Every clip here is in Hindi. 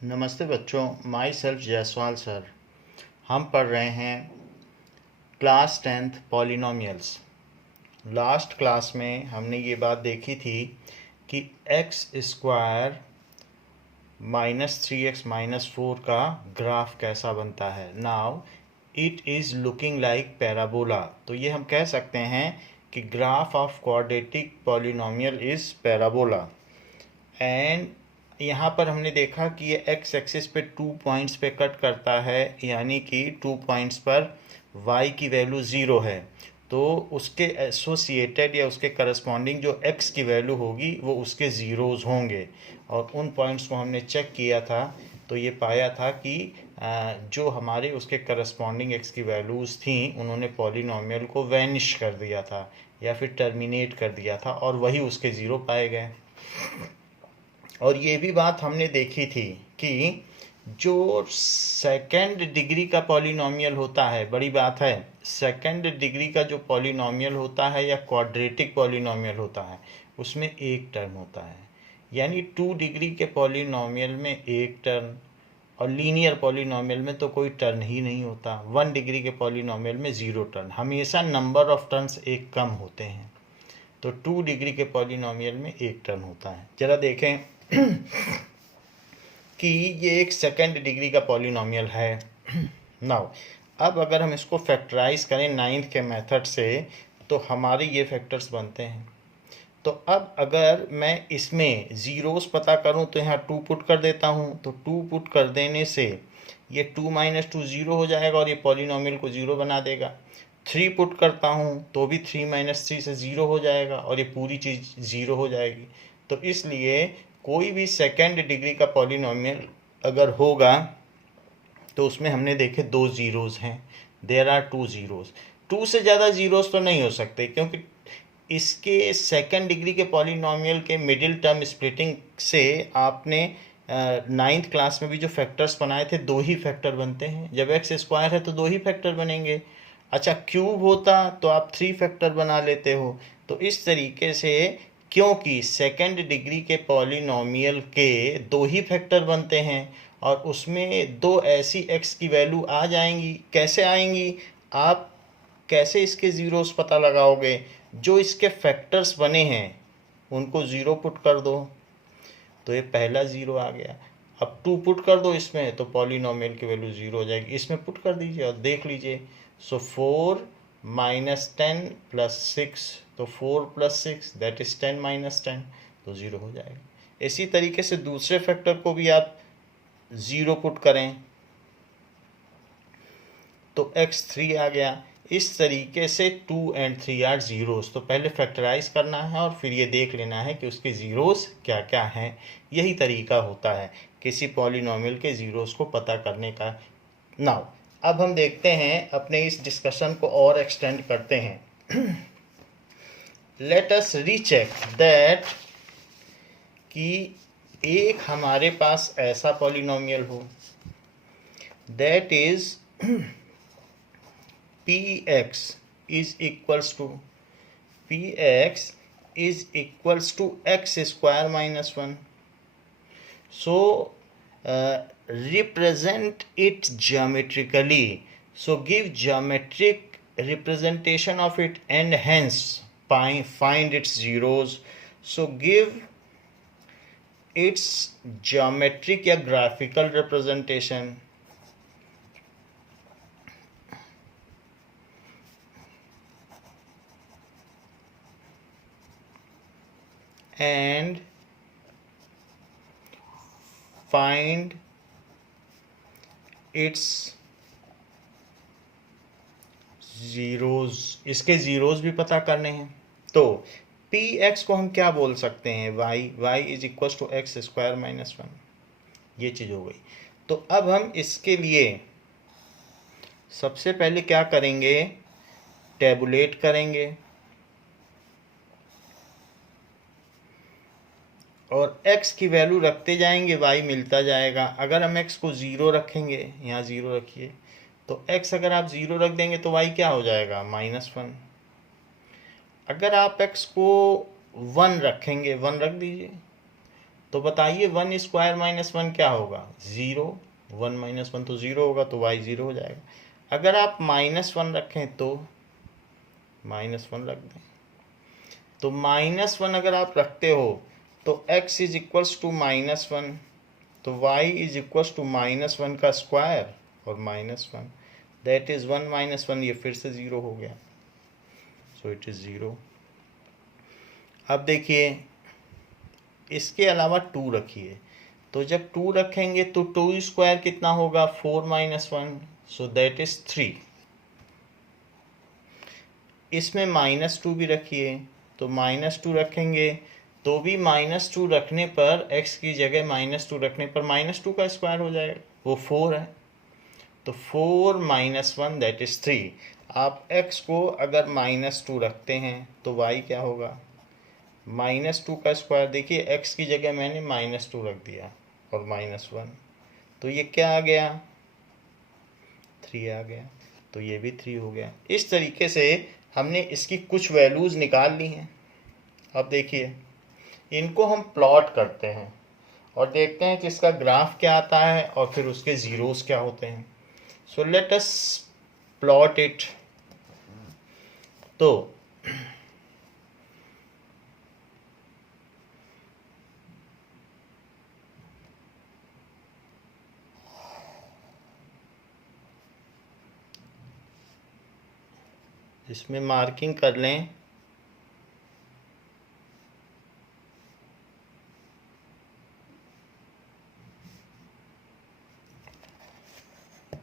नमस्ते बच्चों, माई सेल्फ जायसवाल सर। हम पढ़ रहे हैं class 10th polynomials. Last class में हमने ये बात देखी थी कि एक्स स्क्वायर -3x-4 का ग्राफ कैसा बनता है। Now it is looking like parabola. तो ये हम कह सकते हैं कि graph of quadratic polynomial is parabola. And यहाँ पर हमने देखा कि ये एक्स एक्सिस पे 2 पॉइंट्स पे कट करता है, यानी कि 2 पॉइंट्स पर y की वैल्यू 0 है, तो उसके एसोसिएटेड या उसके करस्पॉन्डिंग जो x की वैल्यू होगी वो उसके ज़ीरोज़ होंगे। और उन पॉइंट्स को हमने चेक किया था तो ये पाया था कि जो हमारे उसके करस्पॉन्डिंग x की वैल्यूज़ थी उन्होंने पॉलिनोमियल को वैनिश कर दिया था या फिर टर्मिनेट कर दिया था और वही उसके ज़ीरो पाए गए। और ये भी बात हमने देखी थी कि जो सेकंड डिग्री का पॉलिनोमियल होता है, बड़ी बात है, सेकंड डिग्री का जो पॉलिनोमियल होता है या क्वाड्रेटिक पॉलिनोमियल होता है उसमें एक टर्म होता है। यानी 2 डिग्री के पॉलिनोमियल में एक टर्म और लीनियर पॉलिनोमियल में तो कोई टर्म ही नहीं होता। 1 डिग्री के पॉलिनोमियल में 0 टर्म, हमेशा नंबर ऑफ टर्म्स एक कम होते हैं। तो 2 डिग्री के पॉलिनोमियल में एक टर्म होता है। जरा देखें कि ये एक सेकंड डिग्री का पॉलिनोमियल है। नाउ अब अगर हम इसको फैक्टराइज करें 9th के मेथड से तो हमारे ये फैक्टर्स बनते हैं। तो अब अगर मैं इसमें ज़ीरोस पता करूं तो यहाँ 2 पुट कर देता हूं, तो 2 पुट कर देने से ये 2 - 2 0 हो जाएगा और ये पॉलिनोमियल को 0 बना देगा। 3 पुट करता हूं तो भी 3 - 3 से 0 हो जाएगा और ये पूरी चीज़ 0 हो जाएगी। तो इसलिए कोई भी सेकंड डिग्री का पॉलिनोमियल अगर होगा तो उसमें हमने देखे 2 ज़ीरोज़ हैं। There are 2 zeros. 2 से ज़्यादा ज़ीरोज़ तो नहीं हो सकते, क्योंकि इसके सेकंड डिग्री के पॉलिनोमियल के मिडिल टर्म स्प्लिटिंग से आपने 9th क्लास में भी जो फैक्टर्स बनाए थे 2 ही फैक्टर बनते हैं। जब एक्स स्क्वायर है तो 2 ही फैक्टर बनेंगे। अच्छा, क्यूब होता तो आप 3 फैक्टर बना लेते हो। तो इस तरीके से, क्योंकि सेकंड डिग्री के पॉलिनोमियल के 2 ही फैक्टर बनते हैं और उसमें 2 ऐसी x की वैल्यू आ जाएंगी। कैसे आएंगी? आप कैसे इसके ज़ीरोस पता लगाओगे? जो इसके फैक्टर्स बने हैं उनको 0 पुट कर दो तो ये पहला 0 आ गया। अब 2 पुट कर दो इसमें तो पॉलिनोमियल की वैल्यू 0 हो जाएगी। इसमें पुट कर दीजिए और देख लीजिए। सो 4 - 10 + 6, तो 4 + 6 दैट इज 10 - 10, तो 0 हो जाएगा। इसी तरीके से दूसरे फैक्टर को भी आप 0 पुट करें तो x3 आ गया। इस तरीके से 2 और 3 आर ज़ीरोज़। तो पहले फैक्टराइज करना है और फिर ये देख लेना है कि उसके ज़ीरोज़ क्या क्या हैं। यही तरीका होता है किसी पॉलिनोमियल के ज़ीरोज़ को पता करने का। नाउ अब हम देखते हैं, अपने इस डिस्कशन को और एक्सटेंड करते हैं। लेट अस रीचेक दैट कि एक हमारे पास ऐसा पॉलिनोमियल हो that is px is equals to x square minus 1. So represent it geometrically. So give geometric representation of it and hence find its zeros. So give its geometric या graphical representation. And find its zeros. इसके ज़ीरोज़ भी पता करने हैं। तो पी एक्स को हम क्या बोल सकते हैं? y is equal to X square minus 1। ये चीज़ हो गई। तो अब हम इसके लिए सबसे पहले क्या करेंगे? टेबुलेट करेंगे और x की वैल्यू रखते जाएंगे, y मिलता जाएगा। अगर हम x को 0 रखेंगे, यहाँ 0 रखिए, तो x अगर आप 0 रख देंगे तो y क्या हो जाएगा? -1। अगर आप x को 1 रखेंगे, 1 रख दीजिए, तो बताइए 1 स्क्वायर माइनस 1 क्या होगा? 0। 1 माइनस 1 तो 0 होगा, तो y 0 हो जाएगा। अगर आप -1 रखें तो -1 रख दें, तो -1 अगर आप रखते हो तो x इज इक्वल्स टू -1, तो y इज इक्वल्स टू -1 का स्क्वायर और -1, दैट इज 1 -1, ये फिर से 0 हो गया, सो इट इज 0। अब देखिए इसके अलावा 2 रखिए, तो जब 2 रखेंगे तो 2 स्क्वायर कितना होगा? 4 -1, सो दैट इज 3। इसमें -2 भी रखिए, तो -2 रखेंगे तो भी -2 रखने पर x की जगह -2 रखने पर -2 का स्क्वायर हो जाएगा, वो 4 है, तो 4 -1 दैट इज 3। आप x को अगर -2 रखते हैं तो y क्या होगा? -2 का स्क्वायर, देखिए x की जगह मैंने -2 रख दिया और -1, तो ये क्या आ गया? 3 आ गया, तो ये भी 3 हो गया। इस तरीके से हमने इसकी कुछ वैल्यूज़ निकाल ली हैं। अब देखिए इनको हम प्लॉट करते हैं और देखते हैं कि इसका ग्राफ क्या आता है और फिर उसके ज़ीरोज़ क्या होते हैं। So let us plot it. तो इसमें मार्किंग कर लें,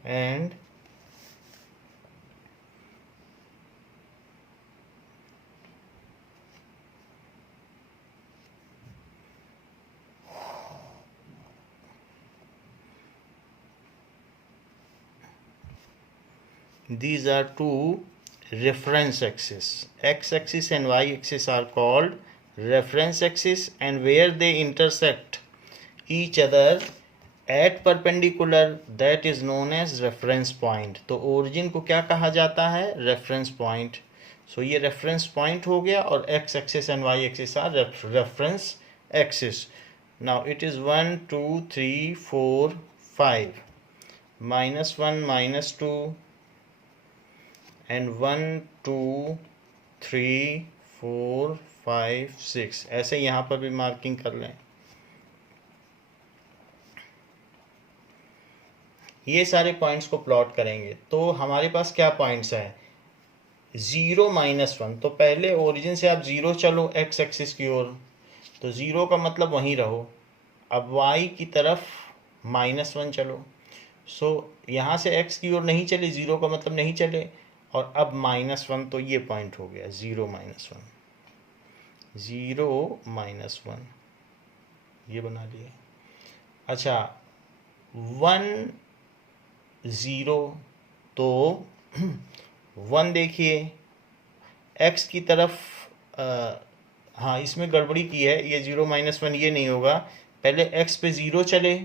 and these are two reference axis. X axis and y axis are called reference axis, and where they intersect each other at perpendicular, that is known as reference point. तो origin को क्या कहा जाता है? reference point. So ये reference point हो गया, और x axis and y axis are reference axis. Now it is 1 2 3 4 5, -1 -2 and 1 2 3 4 5 6, ऐसे यहाँ पर भी मार्किंग कर लें। ये सारे पॉइंट्स को प्लॉट करेंगे तो हमारे पास क्या पॉइंट्स हैं? 0 -1, तो पहले ओरिजिन से आप 0 चलो x एक्सिस की ओर, तो 0 का मतलब वहीं रहो। अब y की तरफ -1 चलो, सो यहाँ से x की ओर नहीं चले, 0 का मतलब नहीं चले, और अब -1, तो ये पॉइंट हो गया 0 -1, 0 -1, ये बना लिए। अच्छा 1 0, तो 1 देखिए x की तरफ, हाँ इसमें गड़बड़ी की है, ये 0 -1 ये नहीं होगा, पहले x पे 0 चले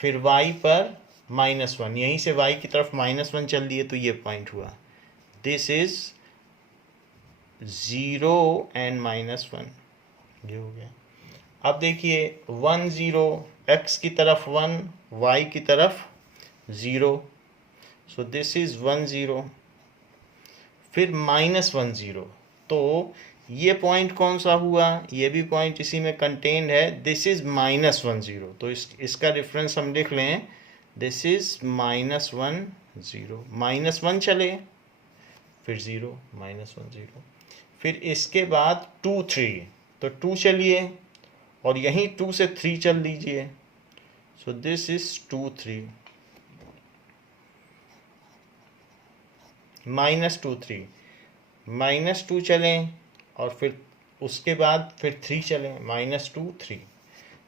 फिर y पर -1, यहीं से y की तरफ -1 चल दिए, तो ये पॉइंट हुआ। दिस इज 0 एंड -1, ये हो गया। अब देखिए 1 0, x की तरफ 1, y की तरफ 0, सो दिस इज 1 0, फिर -1 0, तो ये पॉइंट कौन सा हुआ? ये भी पॉइंट इसी में कंटेन्ड है, दिस इज -1 0, तो इसका रेफरेंस हम लिख लें, दिस इज -1 0, -1 चले फिर 0 -1 0, फिर इसके बाद 2 3, तो 2 चलिए और यहीं 2 से 3 चल दीजिए, सो दिस इज 2 3, -2 3, -2 चलें और फिर उसके बाद फिर 3 चलें, -2 3,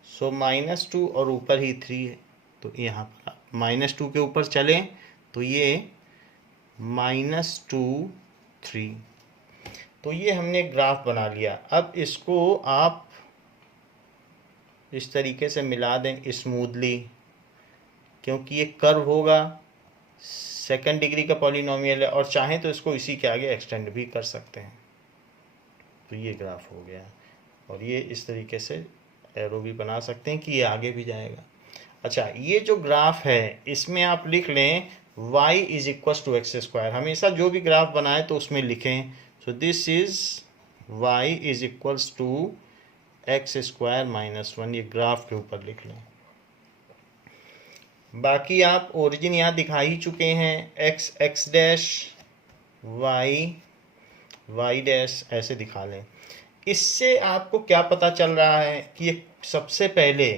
सो -2 और ऊपर ही 3 है, तो यहाँ पर -2 के ऊपर चलें तो ये -2 3, तो ये हमने ग्राफ बना लिया। अब इसको आप इस तरीके से मिला दें स्मूथली, क्योंकि ये कर्व होगा, सेकंड डिग्री का पॉलिनोमियल है, और चाहें तो इसको इसी के आगे एक्सटेंड भी कर सकते हैं। तो ये ग्राफ हो गया, और ये इस तरीके से एरो भी बना सकते हैं कि ये आगे भी जाएगा। अच्छा, ये जो ग्राफ है इसमें आप लिख लें y is equal to X square. हमेशा जो भी ग्राफ बनाए तो उसमें लिखें, so this is y is equals to X square minus 1, ये ग्राफ के ऊपर लिख लें। बाकी आप ओरिजिन यहाँ दिखा ही चुके हैं, x x dash y dash ऐसे दिखा लें। इससे आपको क्या पता चल रहा है कि ये सबसे पहले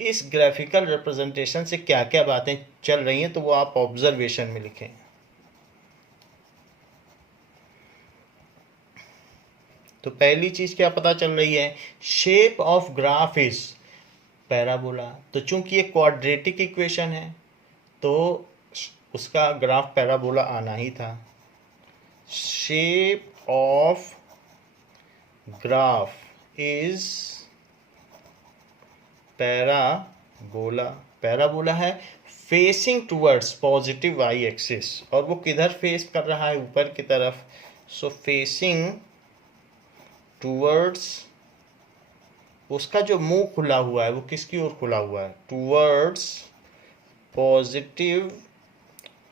इस ग्राफिकल रिप्रेजेंटेशन से क्या क्या बातें चल रही हैं, तो वो आप ऑब्जर्वेशन में लिखें। तो पहली चीज क्या पता चल रही है, shape of graph is parabola. तो चूंकि ये क्वाड्रेटिक इक्वेशन है तो उसका ग्राफ पैराबोला आना ही था। Shape of graph is parabola. Parabola है facing towards positive Y axis, और वो किधर फेस कर रहा है, ऊपर की तरफ। सो फेसिंग टुवर्ड्स, उसका जो मुंह खुला हुआ है वो किसकी ओर खुला हुआ है, टुवर्ड्स पॉजिटिव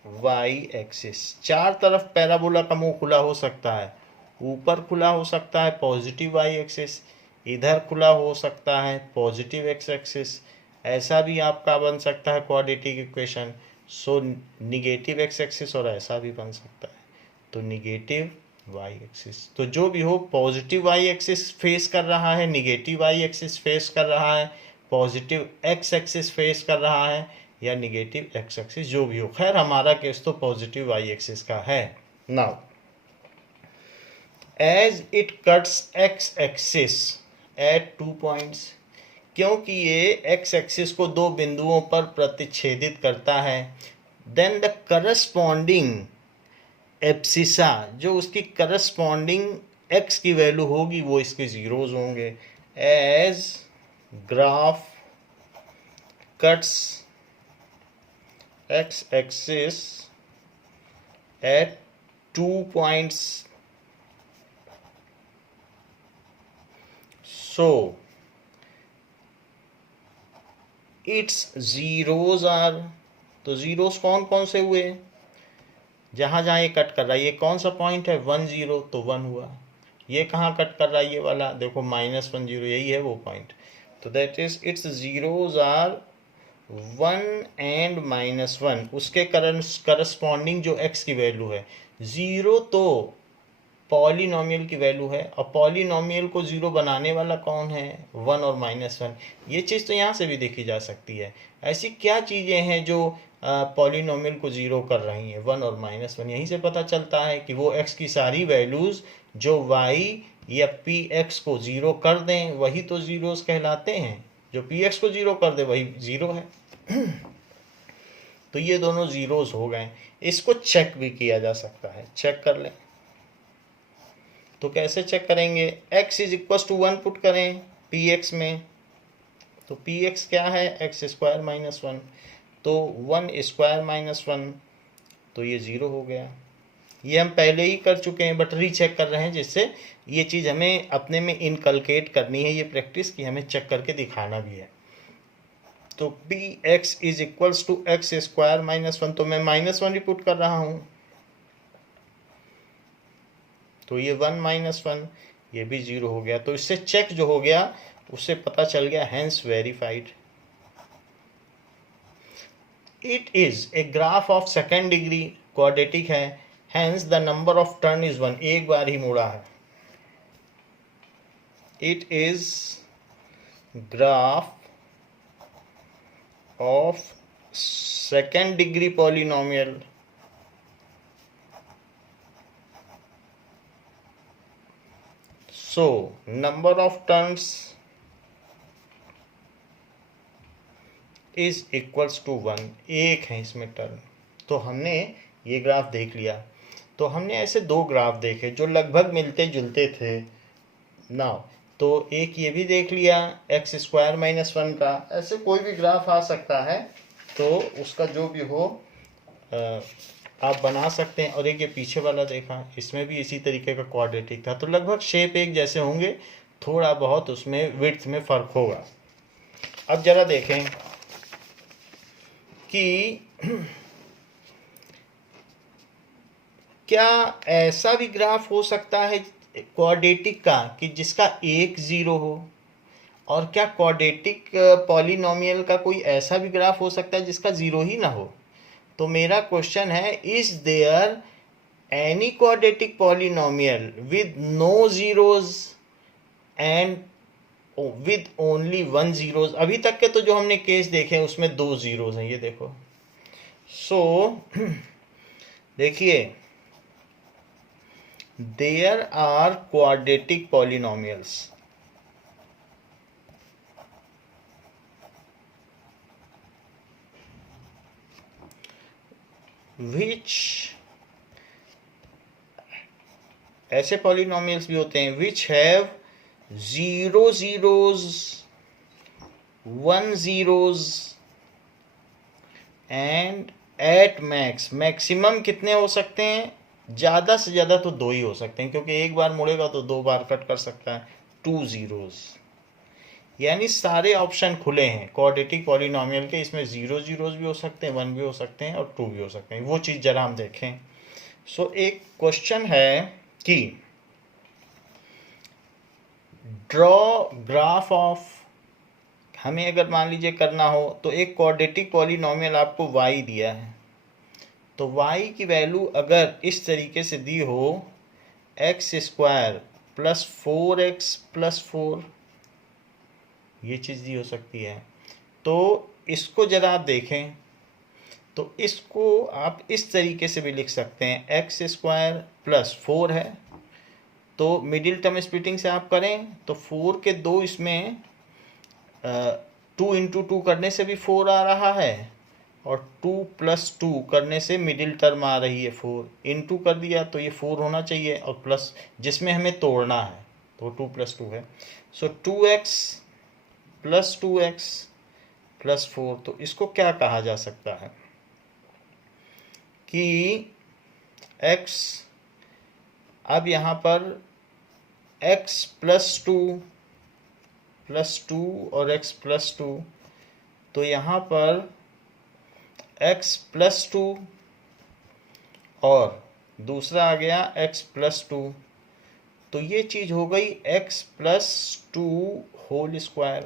वाई एक्सिस। चार तरफ पैराबोला का मुंह खुला हो सकता है, ऊपर खुला हो सकता है पॉजिटिव वाई एक्सिस, इधर खुला हो सकता है पॉजिटिव एक्स एक्सिस, ऐसा भी आपका बन सकता है क्वाड्रेटिक इक्वेशन। सो निगेटिव एक्स एक्सिस, और ऐसा भी बन सकता है, तो निगेटिव वाई एक्सिस। तो जो भी हो, पॉजिटिव वाई एक्सिस फेस कर रहा है, निगेटिव वाई एक्सिस फेस कर रहा है, पॉजिटिव एक्स एक्सिस फेस कर रहा है, या निगेटिव एक्स एक्सिस, जो भी हो। खैर हमारा केस तो पॉजिटिव वाई एक्सिस का है। Now as it cuts X axis at 2 points, क्योंकि ये एक्स एक्सिस को 2 बिंदुओं पर प्रतिच्छेदित करता है, देन द करस्पॉन्डिंग एब्सिसा, जो उसकी करस्पॉन्डिंग एक्स की वैल्यू होगी वो इसके जीरोज होंगे। As graph cuts X axis at 2 points, so its zeros are. तो जीरोस कौन कौन से हुए, जहाँ जहाँ ये कट कर रहा है, ये कौन सा पॉइंट है 1 0, तो 1 हुआ। ये कहाँ कट कर रहा है, ये वाला देखो -1 0, यही है वो पॉइंट। तो that is its zeros are 1 and -1, उसके करस्पॉन्डिंग जो x की वैल्यू है। 0 तो पॉलिनोमियल की वैल्यू है, और पॉलिनोमियल को 0 बनाने वाला कौन है, 1 और -1। ये चीज़ तो यहाँ से भी देखी जा सकती है। ऐसी क्या चीज़ें हैं जो पॉलिनोमियल को 0 कर रही हैं, 1 और -1। यहीं से पता चलता है कि वो x की सारी वैल्यूज़ जो y या px को 0 कर दें वही तो जीरोस कहलाते हैं, जो px को 0 कर दे वही 0 है। तो ये दोनों जीरोस हो गए। इसको चेक भी किया जा सकता है, चेक कर लें। तो कैसे चेक करेंगे, x is equal to 1 put करें px में, तो px क्या है, x स्क्वायर -1, तो 1 स्क्वायर -1, तो ये 0 हो गया। ये हम पहले ही कर चुके हैं, बट रीचेक कर रहे हैं, जिससे ये चीज़ हमें अपने में इनकलकेट करनी है, ये प्रैक्टिस की हमें चेक करके दिखाना भी है। तो px is equals to x square -1, तो मैं -1 ही पुट कर रहा हूँ, तो ये 1 -1, ये भी 0 हो गया। तो इससे चेक जो हो गया उससे पता चल गया, hence verified. It is a graph of second degree, quadratic है, hence the number of turn is 1, एक बार ही मुड़ा है। It is graph of second degree polynomial, so number of turns is equals to 1, एक है इसमें टर्न। तो हमने ये ग्राफ देख लिया। तो हमने ऐसे 2 ग्राफ देखे जो लगभग मिलते जुलते थे ना, तो एक ये भी देख लिया x स्क्वायर -1 का। ऐसे कोई भी ग्राफ आ सकता है, तो उसका जो भी हो आप बना सकते हैं। और एक ये पीछे वाला देखा, इसमें भी इसी तरीके का क्वाड्रेटिक था, तो लगभग शेप एक जैसे होंगे, थोड़ा बहुत उसमें विड्थ में फ़र्क होगा। अब जरा देखें कि क्या ऐसा भी ग्राफ हो सकता है क्वाड्रेटिक का कि जिसका एक जीरो हो, और क्या क्वाड्रेटिक पॉलिनोमियल का कोई ऐसा भी ग्राफ हो सकता है जिसका जीरो ही ना हो? तो मेरा क्वेश्चन है, is there any quadratic polynomial with no zeros and with only one zeros? अभी तक के तो जो हमने केस देखे हैं उसमें दो जीरोज हैं, ये देखो। देखिए, देयर आर क्वाड्रेटिक पॉलिनोमियल्स विच, ऐसे पॉलिनोमियल्स भी होते हैं which have zero zeros, one zeros and at max, maximum कितने हो सकते हैं? ज़्यादा से ज़्यादा तो दो ही हो सकते हैं, क्योंकि एक बार मुड़ेगा तो दो बार कट कर सकता है, टू जीरोज। यानी सारे ऑप्शन खुले हैं क्वाड्रेटिक पॉलिनोमियल के, इसमें जीरो जीरोज भी हो सकते हैं, वन भी हो सकते हैं और टू भी हो सकते हैं। वो चीज़ जरा हम देखें। एक क्वेश्चन है कि ड्रॉ ग्राफ ऑफ, हमें अगर मान लीजिए करना हो तो एक क्वाड्रेटिक पॉलिनोमियल आपको y दिया है, तो y की वैल्यू अगर इस तरीके से दी हो x square plus 4x plus 4, ये चीज़ दी हो सकती है। तो इसको जरा आप देखें, तो इसको आप इस तरीके से भी लिख सकते हैं, एक्स स्क्वायर प्लस 4 है, तो मिडिल टर्म स्प्लिटिंग से आप करें तो 4 के दो इसमें 2 इंटू 2 करने से भी 4 आ रहा है, और 2 प्लस 2 करने से मिडिल टर्म आ रही है 4, इंटू कर दिया तो ये 4 होना चाहिए, और प्लस जिसमें हमें तोड़ना है तो 2 प्लस 2 है। 2x प्लस 2x प्लस 4, तो इसको क्या कहा जा सकता है कि x, अब यहाँ पर x प्लस 2 और x प्लस 2, तो यहाँ पर x प्लस 2 और दूसरा आ गया x प्लस 2, तो ये चीज़ हो गई x प्लस 2 होल स्क्वायर,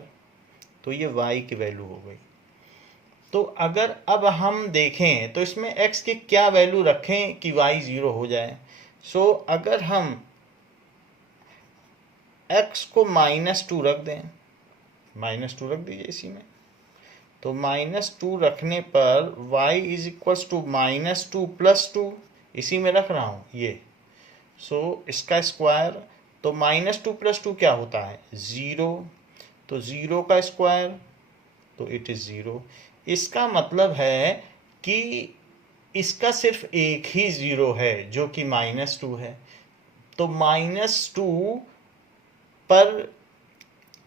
तो ये y की वैल्यू हो गई। तो अगर अब हम देखें तो इसमें x की क्या वैल्यू रखें कि y ज़ीरो हो जाए? अगर हम x को -2 रख दें, -2 रख दीजिए इसी में, तो -2 रखने पर y is equals to -2 plus 2, इसी में रख रहा हूँ ये। इसका स्क्वायर, तो -2 प्लस 2 क्या होता है? 0, तो 0 का स्क्वायर, तो इट इज़ 0। इसका मतलब है कि इसका सिर्फ एक ही 0 है जो कि -2 है, तो -2 पर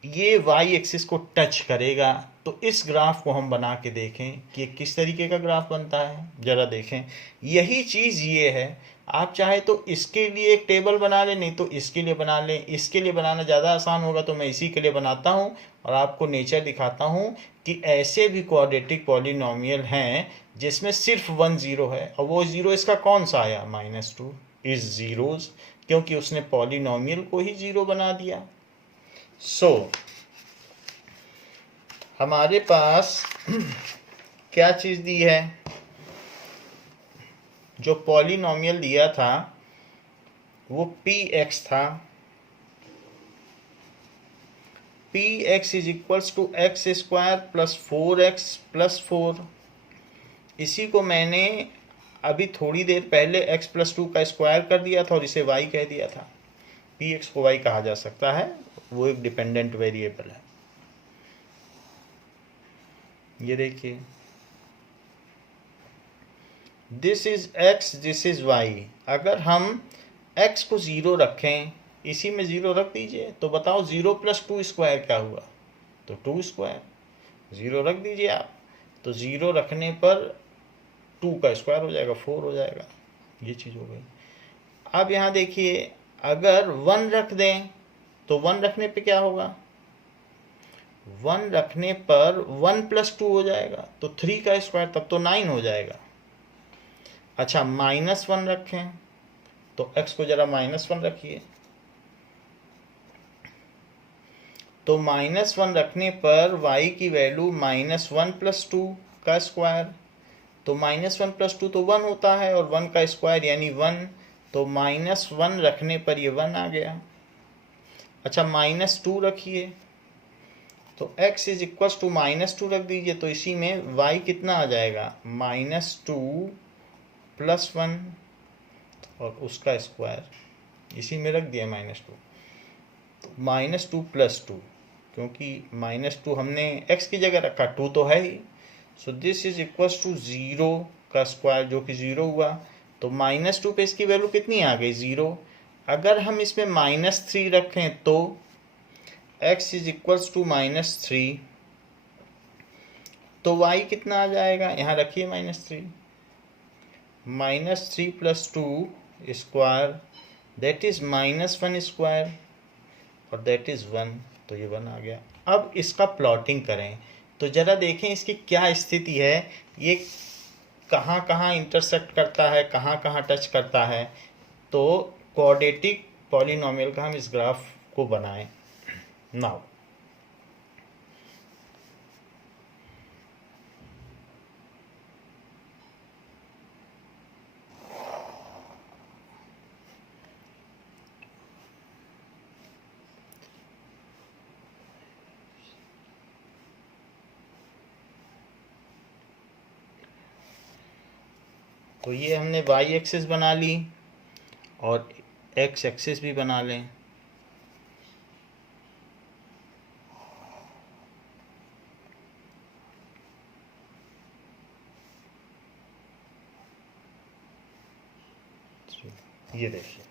ये y एक्सिस को टच करेगा। तो इस ग्राफ को हम बना के देखें कि किस तरीके का ग्राफ बनता है, ज़रा देखें। यही चीज़ ये है, आप चाहे तो इसके लिए एक टेबल बना लें, नहीं तो इसके लिए बना लें। इसके लिए बनाना ज़्यादा आसान होगा तो मैं इसी के लिए बनाता हूँ और आपको नेचर दिखाता हूँ कि ऐसे भी क्वाड्रेटिक पॉलिनोमियल हैं जिसमें सिर्फ 1 0 है, और वो 0 इसका कौन सा आया? -2 इज जीरोज, क्योंकि उसने पॉलिनोमियल को ही 0 बना दिया। हमारे पास क्या चीज़ दी है? जो पॉलिनोमियल दिया था वो px था, px is equals to X square plus 4x plus 4। इसी को मैंने अभी थोड़ी देर पहले x प्लस 2 का स्क्वायर कर दिया था और इसे y कह दिया था। px को y कहा जा सकता है, वो एक डिपेंडेंट वेरिएबल है। ये देखिए, this is x, this is y। अगर हम x को 0 रखें, इसी में 0 रख दीजिए, तो बताओ 0 प्लस 2 स्क्वायर क्या हुआ? तो 2 स्क्वायर। 0 रख दीजिए आप, तो 0 रखने पर 2 का स्क्वायर हो जाएगा, 4 हो जाएगा। ये चीज़ हो गई। अब यहाँ देखिए, अगर 1 रख दें तो 1 रखने पे क्या होगा? 1 रखने पर 1 + 2 हो जाएगा, तो 3 का स्क्वायर तब तो 9 हो जाएगा। अच्छा, -1 रखें तो x को जरा -1 रखिए, तो -1 रखने पर y की वैल्यू -1 + 2 का स्क्वायर, तो -1 + 2 तो 1 होता है, और 1 का स्क्वायर यानी 1, तो -1 रखने पर ये 1 आ गया। अच्छा, -2 रखिए, तो x = -2 रख दीजिए, तो इसी में y कितना आ जाएगा, -2 + 1 और उसका स्क्वायर, इसी में रख दिया -2, तो -2 + 2, क्योंकि -2 हमने x की जगह रखा, 2 तो है ही, so this is equal to 0 का स्क्वायर, जो कि 0 हुआ। तो -2 पे इसकी वैल्यू कितनी आ गई, 0। अगर हम इसमें -3 रखें तो x = -3, तो y कितना आ जाएगा, यहाँ रखिए -3, -3 + 2 स्क्वायर, दैट इज -1 स्क्वायर, और दैट इज 1, तो ये 1 आ गया। अब इसका प्लॉटिंग करें तो जरा देखें इसकी क्या स्थिति है, ये कहाँ कहाँ इंटरसेक्ट करता है, कहाँ कहाँ टच करता है। तो क्वाड्रेटिक पॉलिनोमियल का हम इस ग्राफ को बनाएं नाउ। तो ये हमने y एक्सिस बना ली और x एक्सिस भी बना लें। ये देखिए,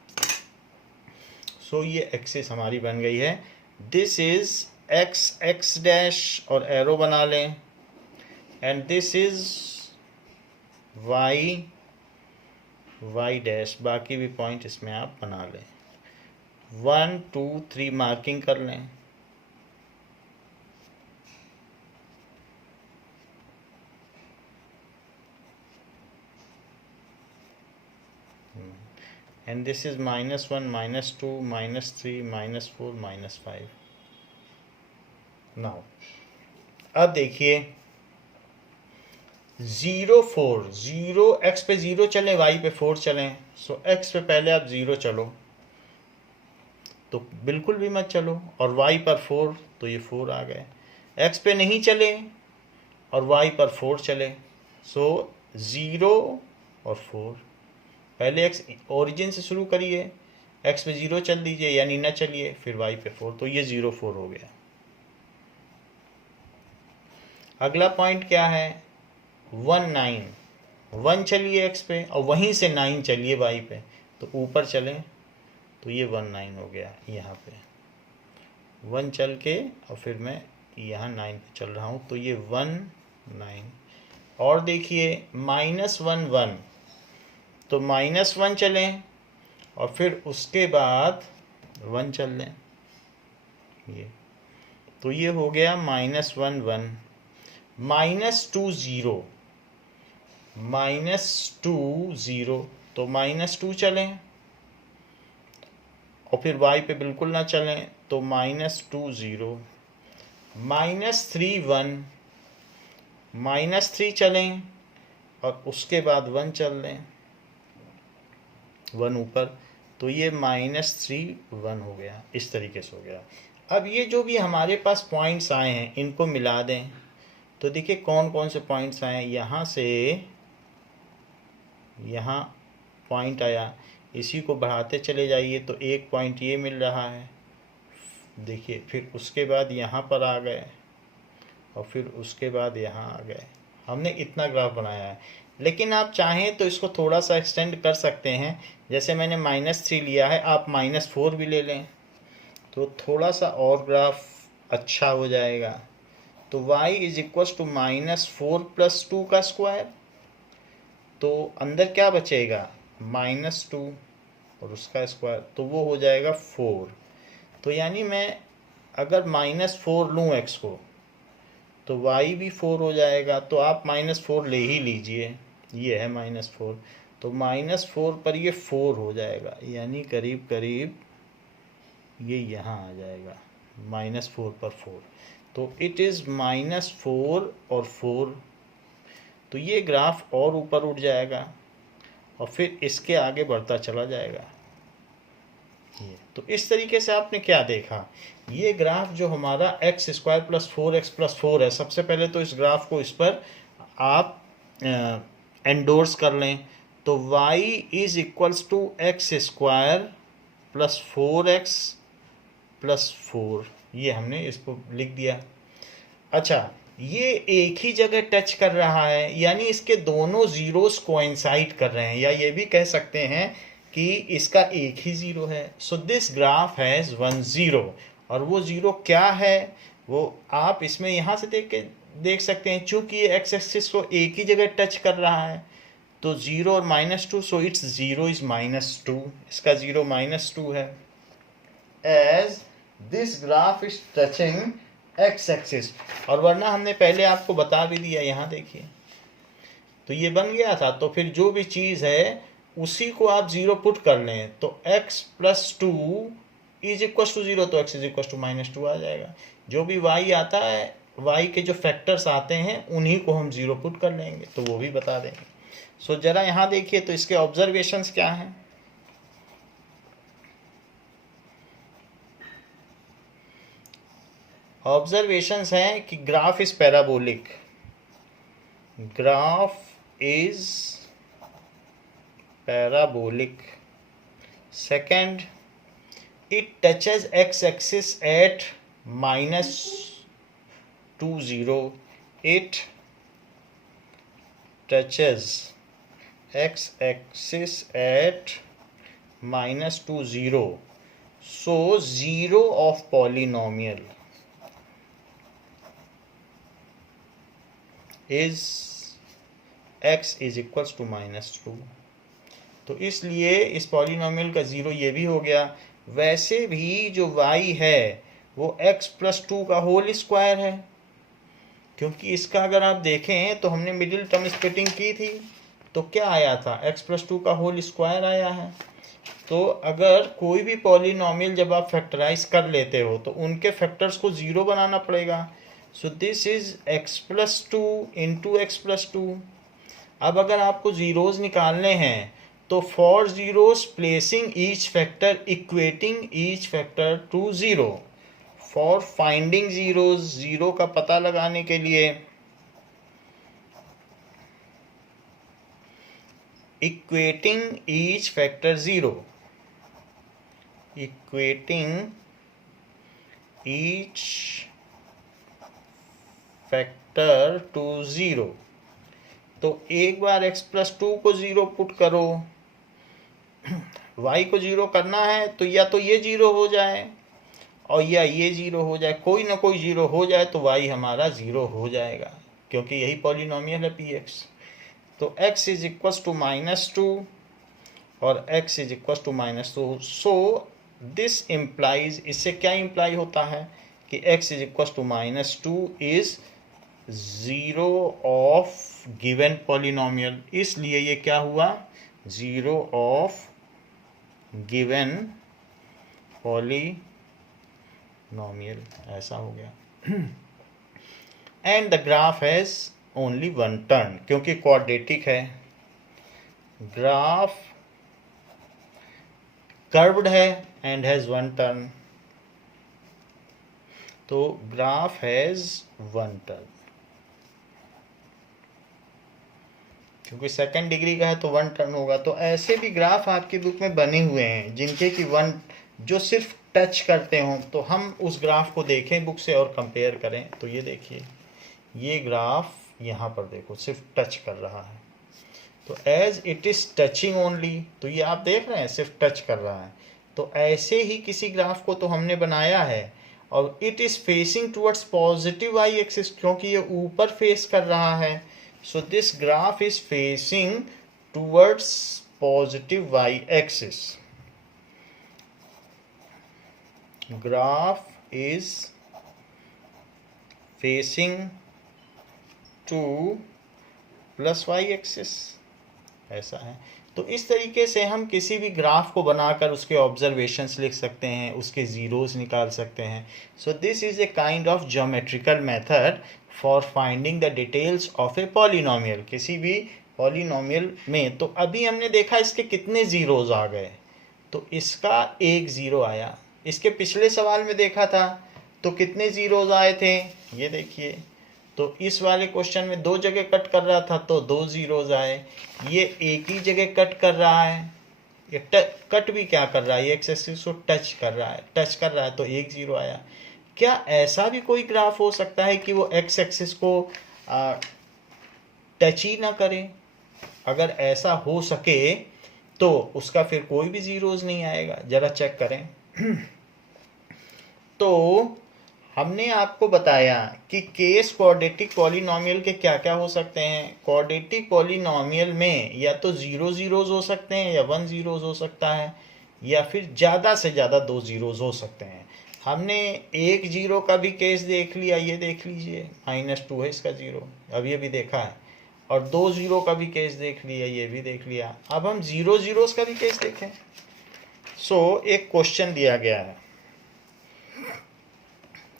सो ये एक्सिस हमारी बन गई है। दिस इज x डैश और एरो बना लें, and this is y dash, बाकी भी पॉइंट इसमें आप बना लें। 1 2 3 मार्किंग कर लें। And this is -1 -2 -3 -4 -5। नाउ अब देखिए 0 4 0, x पे 0 चलें, y पे 4 चलें। सो x पे पहले आप 0 चलो तो बिल्कुल भी मत चलो, और y पर 4 तो ये 4 आ गए। x पे नहीं चले और y पर 4 चले, सो 0 और 4। पहले x ओरिजिन से शुरू करिए, x पे 0 चल दीजिए यानी न चलिए, फिर y पे 4, तो ये 0 4 हो गया। अगला पॉइंट क्या है, 1 9, 1 चलिए x पे और वहीं से 9 चलिए y पे, तो ऊपर चलें तो ये 1 9 हो गया। यहाँ पे 1 चल के और फिर मैं यहाँ 9 पे चल रहा हूँ, तो ये 1 9। और देखिए -1 1, तो -1 चलें और फिर उसके बाद 1 चल लें, ये तो ये हो गया -1 1, -2 0, -2 0, तो -2 चलें और फिर y पे बिल्कुल ना चलें, तो -2 0, -3 1, -3 चलें और उसके बाद 1 चल लें, 1 ऊपर, तो ये -3 1 हो गया। इस तरीके से हो गया। अब ये जो भी हमारे पास पॉइंट्स आए हैं इनको मिला दें, तो देखिए कौन कौन से पॉइंट्स आए हैं। यहाँ से यहाँ पॉइंट आया, इसी को बढ़ाते चले जाइए तो एक पॉइंट ये मिल रहा है, देखिए, फिर उसके बाद यहाँ पर आ गए और फिर उसके बाद यहाँ आ गए। हमने इतना ग्राफ बनाया है, लेकिन आप चाहें तो इसको थोड़ा सा एक्सटेंड कर सकते हैं। जैसे मैंने -3 लिया है, आप -4 भी ले लें तो थोड़ा सा और ग्राफ अच्छा हो जाएगा। तो y = -4 + 2 का स्क्वायर, तो अंदर क्या बचेगा, -2 और उसका स्क्वायर, तो वो हो जाएगा 4। तो यानी मैं अगर -4 लूँ x को, तो y भी 4 हो जाएगा, तो आप -4 ले ही लीजिए, ये है -4, तो -4 पर ये 4 हो जाएगा, यानी करीब करीब ये यहाँ आ जाएगा, -4 पर 4, तो इट इज़ -4 और 4। तो ये ग्राफ और ऊपर उठ जाएगा और फिर इसके आगे बढ़ता चला जाएगा। ये तो इस तरीके से आपने क्या देखा, ये ग्राफ जो हमारा x² + 4x + 4 है, सबसे पहले तो इस ग्राफ को इस पर आप एंडोर्स कर लें, तो y = x² + 4x + 4, ये हमने इसको लिख दिया। अच्छा, ये एक ही जगह टच कर रहा है, यानी इसके दोनों जीरोस कोइंसाइड कर रहे हैं, या ये भी कह सकते हैं कि इसका एक ही ज़ीरो है। सो दिस ग्राफ हैज़ 1 0, और वो ज़ीरो क्या है वो आप इसमें यहाँ से देख सकते हैं। चूँकि ये एक्स एक्सिस को एक ही जगह टच कर रहा है, तो 0 और -2, सो इट्स 0 इज़ -2, इसका 0 -2 है। As this graph is touching X axis, और वरना हमने पहले आपको बता भी दिया, यहाँ देखिए, तो ये बन गया था। तो फिर जो भी चीज़ है उसी को आप 0 पुट कर लें, तो x + 2 = 0, तो x = -2 आ जाएगा। जो भी y आता है, y के जो फैक्टर्स आते हैं उन्हीं को हम 0 पुट कर लेंगे, तो वो भी बता देंगे। सो जरा यहाँ देखिए, तो इसके ऑब्जर्वेशंस क्या हैं। ऑब्जर्वेशंस हैं कि graph is parabolic, graph is parabolic. Second, it touches x axis at -2 0, it touches x axis at -2 0, so 0 of polynomial is x = -2, तो इसलिए इस पॉलिनोमियल का 0 ये भी हो गया। वैसे भी जो y है वो x + 2 का होल स्क्वायर है, क्योंकि इसका अगर आप देखें तो हमने मिडिल टर्म स्प्लिटिंग की थी, तो क्या आया था, x + 2 का होल स्क्वायर आया है। तो अगर कोई भी पॉलिनोमियल जब आप फैक्टराइज कर लेते हो तो उनके फैक्टर्स को 0 बनाना पड़ेगा। सो दिस इज x + 2 × x + 2। अब अगर आपको ज़ीरोज़ निकालने हैं, तो for zeros placing each factor equating each factor to 0, for finding zeros, zero का पता लगाने के लिए equating each factor 0, equating each factor to 0, तो एक बार x + 2 को 0 पुट करो, y को 0 करना है तो या तो ये 0 हो जाए और या ये 0 हो जाए, कोई ना कोई 0 हो जाए तो y हमारा 0 हो जाएगा, क्योंकि यही पॉलिनोमियल है px। तो x = -2 और x = -2, सो दिस इम्प्लाइज, इससे क्या इम्प्लाई होता है कि x = -2 is 0 of given polynomial, इसलिए ये क्या हुआ, 0 ऑफ गिवन पॉलिनोमियल, ऐसा हो गया। And the graph has only 1 turn, क्योंकि क्वाड्रेटिक है, ग्राफ कर्व्ड है एंड हैज 1 टर्न, तो ग्राफ हैज 1 टर्न, क्योंकि सेकंड डिग्री का है तो 1 टर्न होगा। तो ऐसे भी ग्राफ आपकी बुक में बने हुए हैं जिनके कि 1 जो सिर्फ टच करते हों, तो हम उस ग्राफ को देखें बुक से और कंपेयर करें। तो ये देखिए, ये ग्राफ यहाँ पर देखो सिर्फ टच कर रहा है, तो as it is touching only, तो ये आप देख रहे हैं सिर्फ टच कर रहा है। तो ऐसे ही किसी ग्राफ को तो हमने बनाया है, और it is facing towards positive y axis, क्योंकि ये ऊपर फेस कर रहा है। So this graph is facing towards positive y-axis. Graph is facing to plus Y axis, ऐसा है। तो इस तरीके से हम किसी भी ग्राफ को बनाकर उसके ऑब्जर्वेशंस लिख सकते हैं, उसके ज़ीरोज़ निकाल सकते हैं। So this is a kind of geometrical method for finding the details of a polynomial, किसी भी पॉलिनोमियल में। तो अभी हमने देखा इसके कितने ज़ीरोज़ आ गए, तो इसका एक ज़ीरो आया। इसके पिछले सवाल में देखा था तो कितने ज़ीरोज़ आए थे, ये देखिए। तो इस वाले क्वेश्चन में दो जगह कट कर रहा था तो दो ज़ीरोज़ आए। ये एक ही जगह कट कर रहा है, ये कट भी क्या कर रहा है, ये एक्स एक्सिस को टच कर रहा है तो एक ज़ीरो आया। क्या ऐसा भी कोई ग्राफ हो सकता है कि वो एक्स एक्सिस को टच ही ना करे? अगर ऐसा हो सके तो उसका फिर कोई भी ज़ीरोज़ नहीं आएगा। ज़रा चेक करें। तो हमने आपको बताया कि केस क्वाड्रेटिक पॉलिनोमियल के क्या क्या हो सकते हैं। क्वाड्रेटिक पॉलिनोमियल में या तो ज़ीरो ज़ीरोज़ हो सकते हैं या वन ज़ीरोज़ हो सकता है, या फिर ज़्यादा से ज़्यादा दो ज़ीरोज़ हो सकते हैं। हमने एक ज़ीरो का भी केस देख लिया, ये देख लीजिए -2 है इसका ज़ीरो, अब ये भी देखा है। और दो ज़ीरो का भी केस देख लिया, ये भी देख लिया। अब हम ज़ीरो ज़ीरोज़ का भी केस देखें। सो एक क्वेश्चन दिया गया है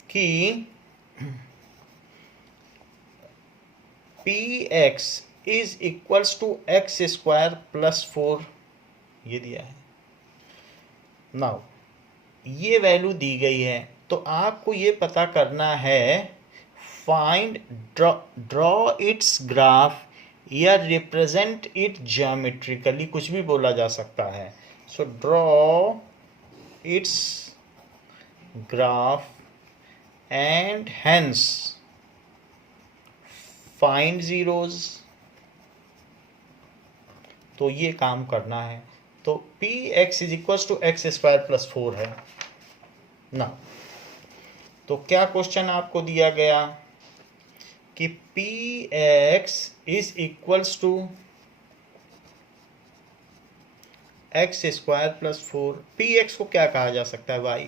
कि px is equals to X square plus 4, ये दिया है। नाउ ये वैल्यू दी गई है तो आपको ये पता करना है, फाइंड ड्रॉ इट्स ग्राफ या रिप्रेजेंट इट ज्योमेट्रिकली, कुछ भी बोला जा सकता है। So draw it's graph and hence find zeros। तो ये काम करना है। तो px is equal to X square plus 4 है ना। तो क्या क्वेश्चन आपको दिया गया कि px is equals to X square plus 4। px को क्या कहा जा सकता है, y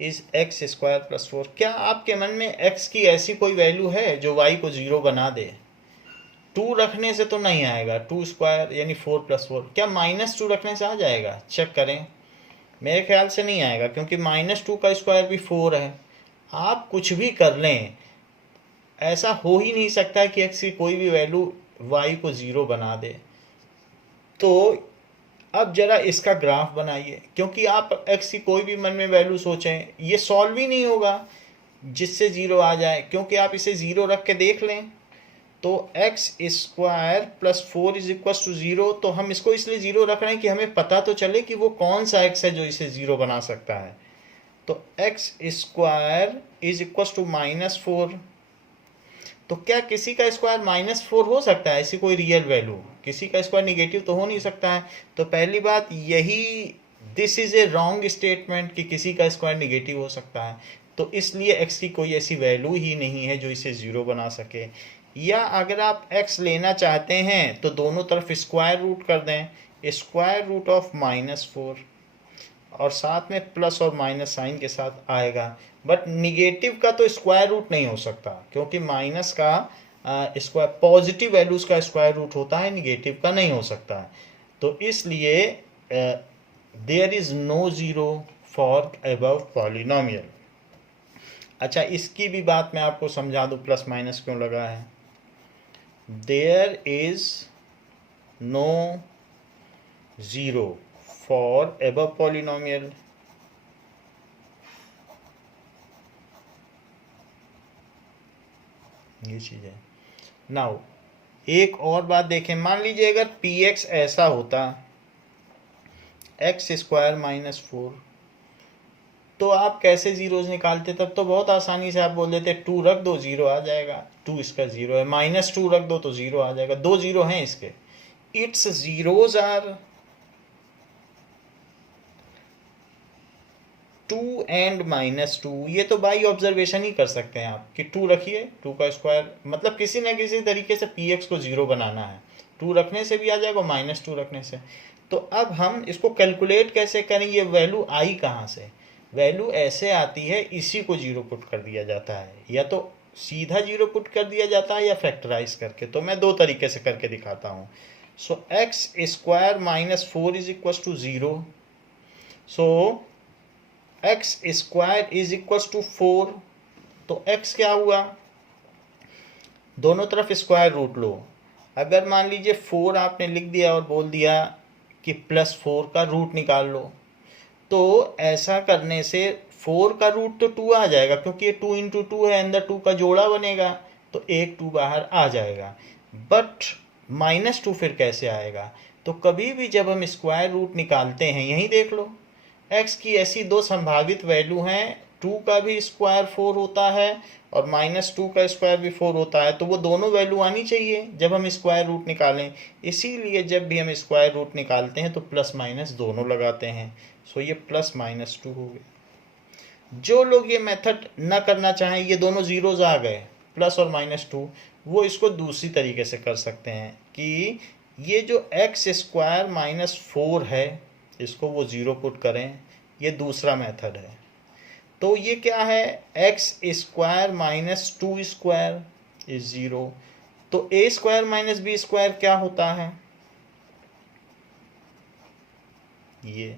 is X square plus 4। क्या आपके मन में x की ऐसी कोई वैल्यू है जो y को ज़ीरो बना दे? 2 रखने से तो नहीं आएगा, 2 स्क्वायर यानी 4 प्लस 4। क्या -2 रखने से आ जाएगा? चेक करें, मेरे ख्याल से नहीं आएगा, क्योंकि -2 का स्क्वायर भी 4 है। आप कुछ भी कर लें, ऐसा हो ही नहीं सकता कि x की कोई भी वैल्यू y को ज़ीरो बना दे। तो अब जरा इसका ग्राफ बनाइए, क्योंकि आप x की कोई भी मन में वैल्यू सोचें, ये सॉल्व ही नहीं होगा जिससे ज़ीरो आ जाए, क्योंकि आप इसे ज़ीरो रख के देख लें तो X square plus 4 is equal to zero. तो हम इसको इसलिए ज़ीरो रख रहे हैं कि हमें पता तो चले कि वो कौन सा x है जो इसे ज़ीरो बना सकता है। तो X square is equal to -4। तो क्या किसी का स्क्वायर -4 हो सकता है? ऐसी कोई रियल वैल्यू, किसी का स्क्वायर निगेटिव तो हो नहीं सकता है। तो पहली बात यही, this is a wrong statement कि किसी का स्क्वायर निगेटिव हो सकता है। तो इसलिए x की कोई ऐसी वैल्यू ही नहीं है जो इसे ज़ीरो बना सके। या अगर आप x लेना चाहते हैं तो दोनों तरफ स्क्वायर रूट कर दें, स्क्वायर रूट ऑफ -4, और साथ में प्लस और माइनस साइन के साथ आएगा। बट निगेटिव का तो स्क्वायर रूट नहीं हो सकता, क्योंकि माइनस का स्क्वायर, पॉजिटिव वैल्यूज का स्क्वायर रूट होता है, निगेटिव का नहीं हो सकता है। तो इसलिए there is no zero for above polynomial. अच्छा, इसकी भी बात मैं आपको समझा दूँ, प्लस माइनस क्यों लगा है। There is no zero for above polynomial. ये चीज़ है। नाउ एक और बात देखें, मान लीजिए अगर px ऐसा होता एक्स स्क्वायर -4, तो आप कैसे ज़ीरोज़ निकालते? तब तो बहुत आसानी से आप बोल देते 2 रख दो ज़ीरो आ जाएगा, 2 इसका ज़ीरो है, -2 रख दो तो ज़ीरो आ जाएगा। 2 ज़ीरो हैं इसके, इट्स ज़ीरोज़ आर 2 एंड -2। ये तो बाई ऑब्जर्वेशन ही कर सकते हैं आप कि 2 रखिए, 2 का स्क्वायर, मतलब किसी न किसी तरीके से px को ज़ीरो बनाना है। 2 रखने से भी आ जाएगा, -2 रखने से। तो अब हम इसको कैलकुलेट कैसे करें, ये वैल्यू आई कहाँ से? वैल्यू ऐसे आती है, इसी को ज़ीरो पुट कर दिया जाता है, या तो सीधा 0 पुट कर दिया जाता है या फैक्टराइज करके, तो मैं दो तरीके से करके दिखाता हूँ। So x square minus 4 is equal to 0। So x square is equal to 4। तो x क्या हुआ, दोनों तरफ स्क्वायर रूट लो। अगर मान लीजिए 4 आपने लिख दिया और बोल दिया कि +4 का रूट निकाल लो, तो ऐसा करने से 4 का रूट तो 2 आ जाएगा, क्योंकि ये 2 इंटू 2 है, अंदर 2 का जोड़ा बनेगा, तो एक 2 बाहर आ जाएगा। बट -2 फिर कैसे आएगा? तो कभी भी जब हम स्क्वायर रूट निकालते हैं, यहीं देख लो, x की ऐसी दो संभावित वैल्यू हैं, 2 का भी स्क्वायर 4 होता है और -2 का स्क्वायर भी 4 होता है, तो वो दोनों वैल्यू आनी चाहिए जब हम स्क्वायर रूट निकालें। इसीलिए जब भी हम स्क्वायर रूट निकालते हैं तो प्लस माइनस दोनों लगाते हैं। सो ये +-2 हो गए। जो लोग ये मेथड न करना चाहें, ये दोनों जीरोज आ गए, प्लस और -2, वो इसको दूसरी तरीके से कर सकते हैं कि ये जो x² -4 है, इसको वो 0 पुट करें। ये दूसरा मेथड है। तो ये क्या है, x² -2² इज 0। तो a² - b² क्या होता है, ये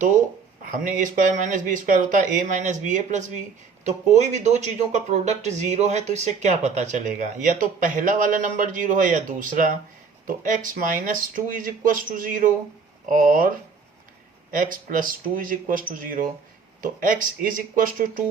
तो हमने a² - b² होता है a - ba + b। तो कोई भी दो चीज़ों का प्रोडक्ट 0 है तो इससे क्या पता चलेगा, या तो पहला वाला नंबर 0 है या दूसरा। तो x - 2 इज इक्वल टू 0 और x + 2 इज इक्वल टू 0। तो x इज इक्वल टू 2